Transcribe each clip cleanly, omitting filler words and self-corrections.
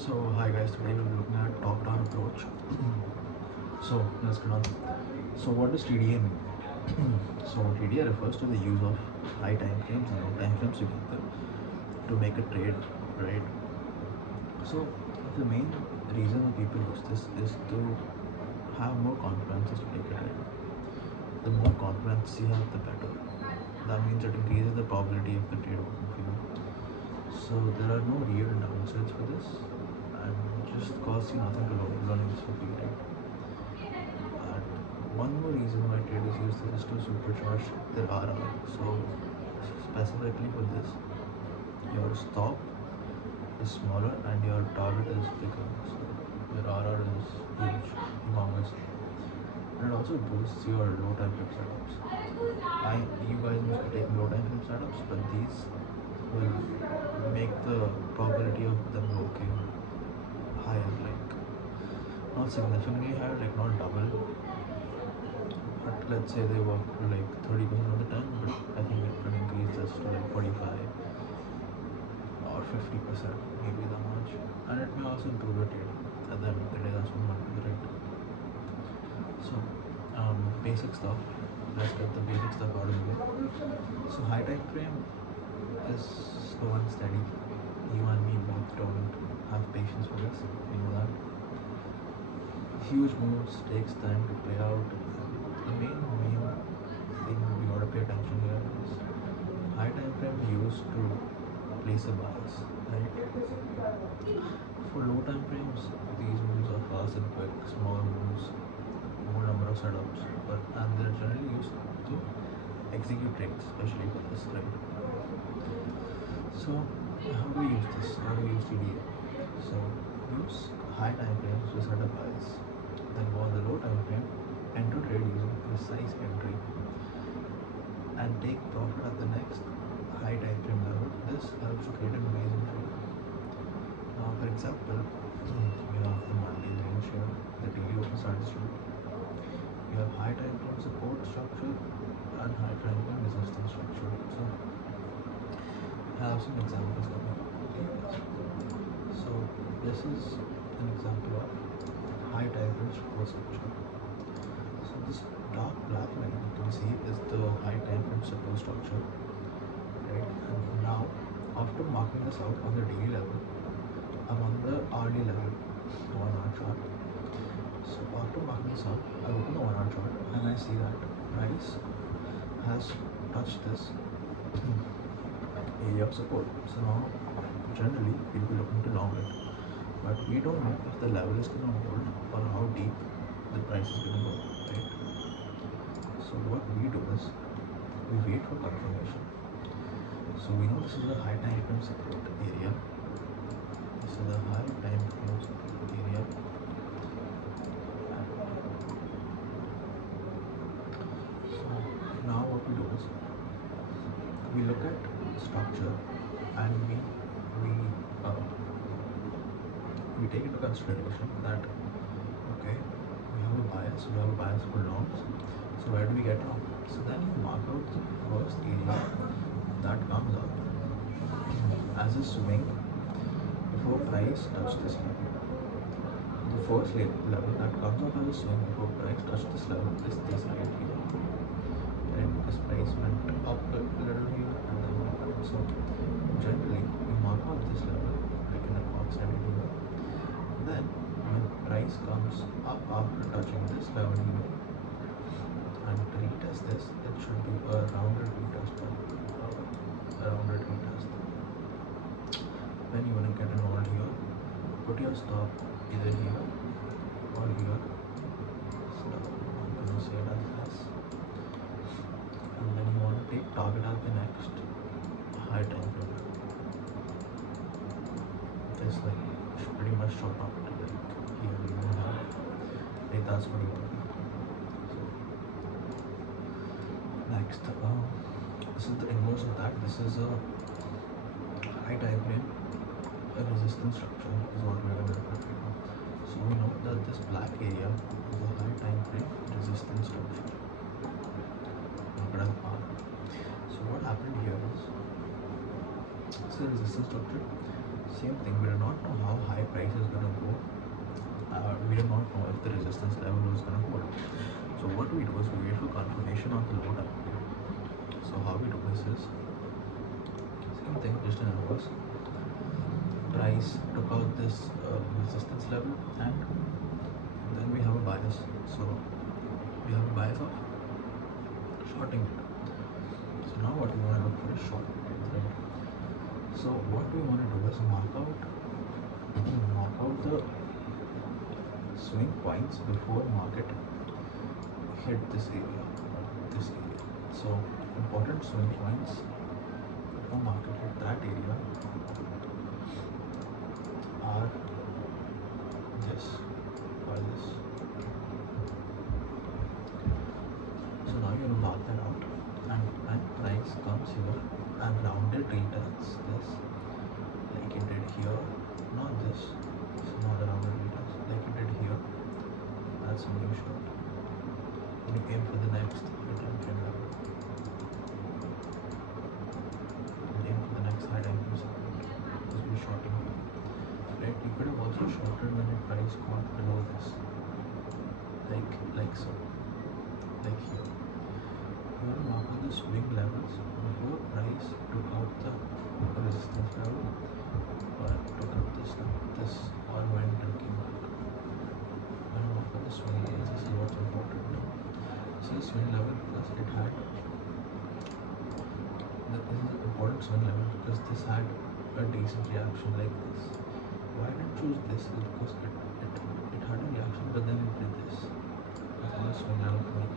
So hi guys, today we'll be looking at top-down approach. So let's get on. So what does TDA mean? So TDA refers to the use of high time frames and low time frames together to make a trade, right? So the main reason why people use this is to have more confidence to take a trade. The more confidence you have, the better. That means it increases the probability of the trade working for you. So there are no real downsides for this, and just costs you nothing to learn this for free, right? And one more reason why traders use this is to supercharge their RR. So specifically for this, your stop is smaller and your target is bigger. So your RR is huge, humongous. And it also boosts your low time flip setups. You guys must be taking low time flip setups, but these will make the probability of them working higher, like not significantly higher, like not double, but let's say they work like 30% of the time, but I think it can increase this to like 45 or 50%, maybe that much. And it may also improve your trade at the end of the day. That's what we want to do, right? So basic stuff, let's get the basic stuff out of the way. So high time frame is slow and steady. You and me both don't have patience for this, you know that. Huge moves takes time to play out. The main thing we gotta pay attention here is high time frame used to place a bias, right? For low time frames, these moves are fast and quick, small moves, more number of setups, and they're generally used to execute trades, especially for this, right? So how do we use this? How do we use TDA? So use high time frames to set a bias. Then go on the low time frame, enter trade using precise entry, and take profit at the next high time frame level. This helps to create an amazing trade. Now, for example, we have the Monday range here, the daily open strategy. You have high time frame support structure and high time frame resistance structure. So I have some examples coming. So this is an example of high time frame support structure. So this dark black line you can see is the high time frame support structure, right? And now, after marking this out on the daily level, I'm on the hourly level, 1 hour chart. So after marking this out, I open the 1 hour chart and I see that price has touched this area of support. So now, generally, we'll be looking to long it, but we don't know if the level is going to hold or how deep the price is going to go, right? So what we do is we wait for confirmation. So we know this is a high time frame support area. This is a high time frame support area. So now what we do is we look at structure and we take into consideration that okay, we have a bias for longs. So where do we get long? So then you mark out the first area that comes up as a swing before price touch this level. The first level that comes up as a swing before price touch this level is this right here, right? Because price went up a little here and then so generally we mark out this level like in the box right here. Then when price comes up after touching this level here and retest this, it should be a rounded retest, Then you want to get an hold here, put your stop either here or here. So I'm going to say it as this, and then you want to take target at the next high time frame. It's like pretty much short up to like here you don't have like that's what you want to do. So next, this is the inverse of that. This is a high time frame resistance structure is what we're going to look at right now. So we know that this black area is a high time frame resistance structure. Look at R. So what happened here is, it's a resistance structure. Same thing, we do not know how high price is gonna go. We do not know if the resistance level is gonna hold. So what we do is we wait for confirmation on the low time frame. So how we do this is same thing, just in reverse. Price took out this resistance level, and then we have a bias. So we have a bias of shorting it. So now what we want to look for is short. Right? So what we want to do is mark out the swing points before market hit this area. So important swing points before market hit that area are this or this. So now you will mark that out, and when price comes here and rounded returns this like it did here, not this, it's not a rounded returns like it did here, that's a new short. And you aim for the next high time frame level. And aim for the next high time frame support, because we're shorting here. Right? You could have also shorted when the price got below this, like so, like here. You want to mark out the swing levels before price took out the resistance level, or took out this or went and came back. You want to mark out the swing levels. This is what's important. So the swing level, because it had this is an important swing level because this had a decent reaction like this. Why I didn't choose this is because it had a reaction, but then it did this. That's not a swing level for me.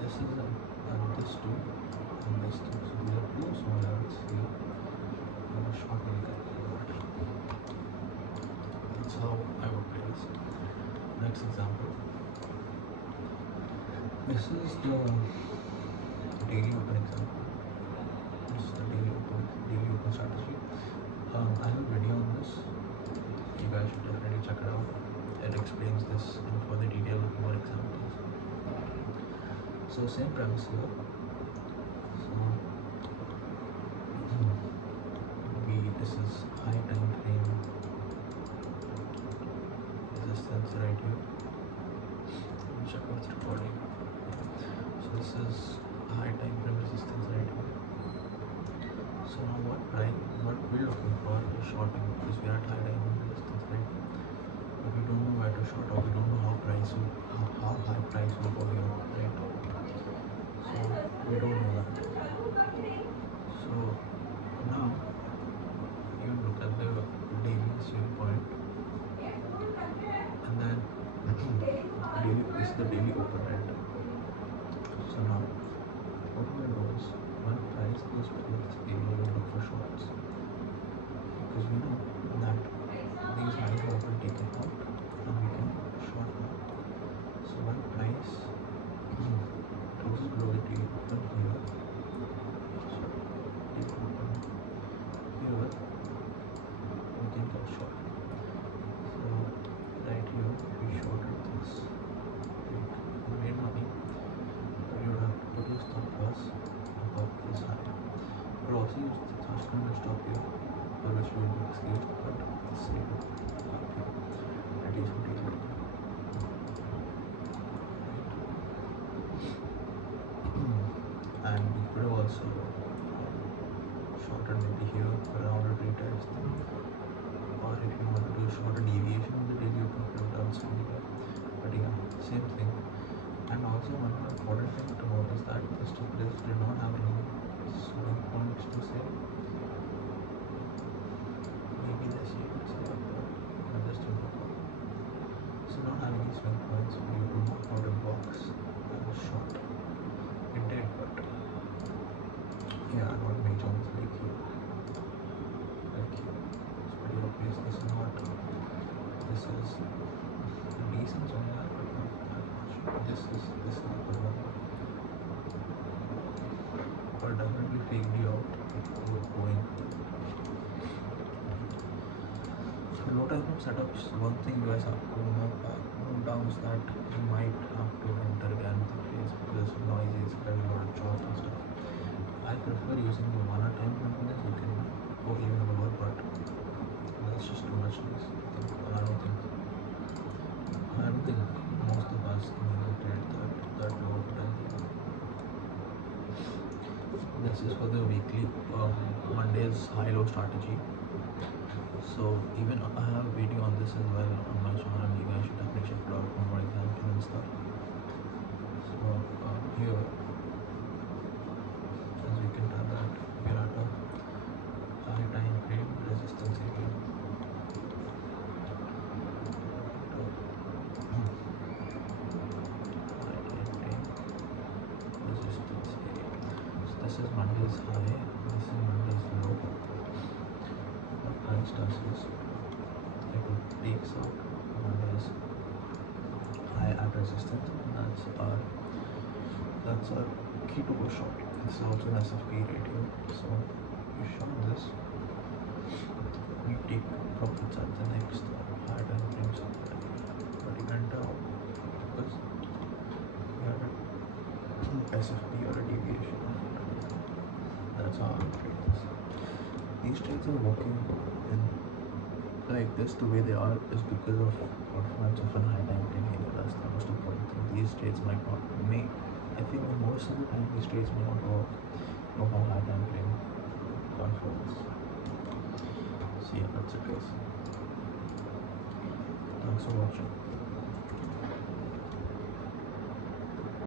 This is this two and this two. So these are two swing levels here. And a short will calculate that. That's how I would play this. Next example. This is the daily open example. This is the daily open strategy. I have a video on this. You guys should definitely check it out. It explains this in further detail with more examples. So same premise here. So this is high time frame resistance right here. Check what's recording. So this is high time frame resistance right here. So now what we're looking for is shorting, because we are at high time frame resistance, right? But we don't know where to short, or we don't know how high price will go here, right? So we don't know that. So now you look at the daily swing point, and then this is the daily open, right? So now what we will do is when price goes below this area, we will look for shorts, because we know that these highs have been taken out and we can short now. So when price closes below the daily open here, so daily open here, we can get short. So right here we shorted this, we made money, but you would have to put your stop loss above this high. But also use the touchdown to stop here, for which we will be excused, but this is up here, at least we take it. And we could have also shorted maybe here around a retest, or if you want to do a shorter deviation in the daily open, could have done something here. But yeah, same thing. And also one more important thing to note is that this did not have any swing points to say. Maybe this you could say up there, but this did not work. So not having any swing points, you could mark out a box and short. It did, but yeah, not major ones like here. It's pretty obvious this is not. This is a decent zone, but not that much. This is a good one. But definitely faked you out going. So low time frame setups, one thing you guys have to note down is that you might have to enter again with the trades because it's noisy, it's very lot of chops and stuff. I prefer using the 1 hour time frame. You can go even lower, but this is for the weekly Monday's high-low strategy. So even I have a video on this as well on my channel. You guys should definitely check it out on more example and stuff. So here, as we can tell that we are at a high time frame resistance area. High time frame resistance area. So this is Monday's high. This is Monday's low. What price does is it takes out Monday's high at resistance, and that's our key to go short. This is also an SFP ratio. So you short this, we take profits at the next higher time frame supply. But you can tell because we have a SFP or a deviation of it. That's how I trade this. These trades are working in like this. The way they are is because of performance of a high time frame area. That's the most important thing. These trades might not make, I think most of the time these trades may not work from a high time frame performance. So yeah, that's it guys. Thanks for watching.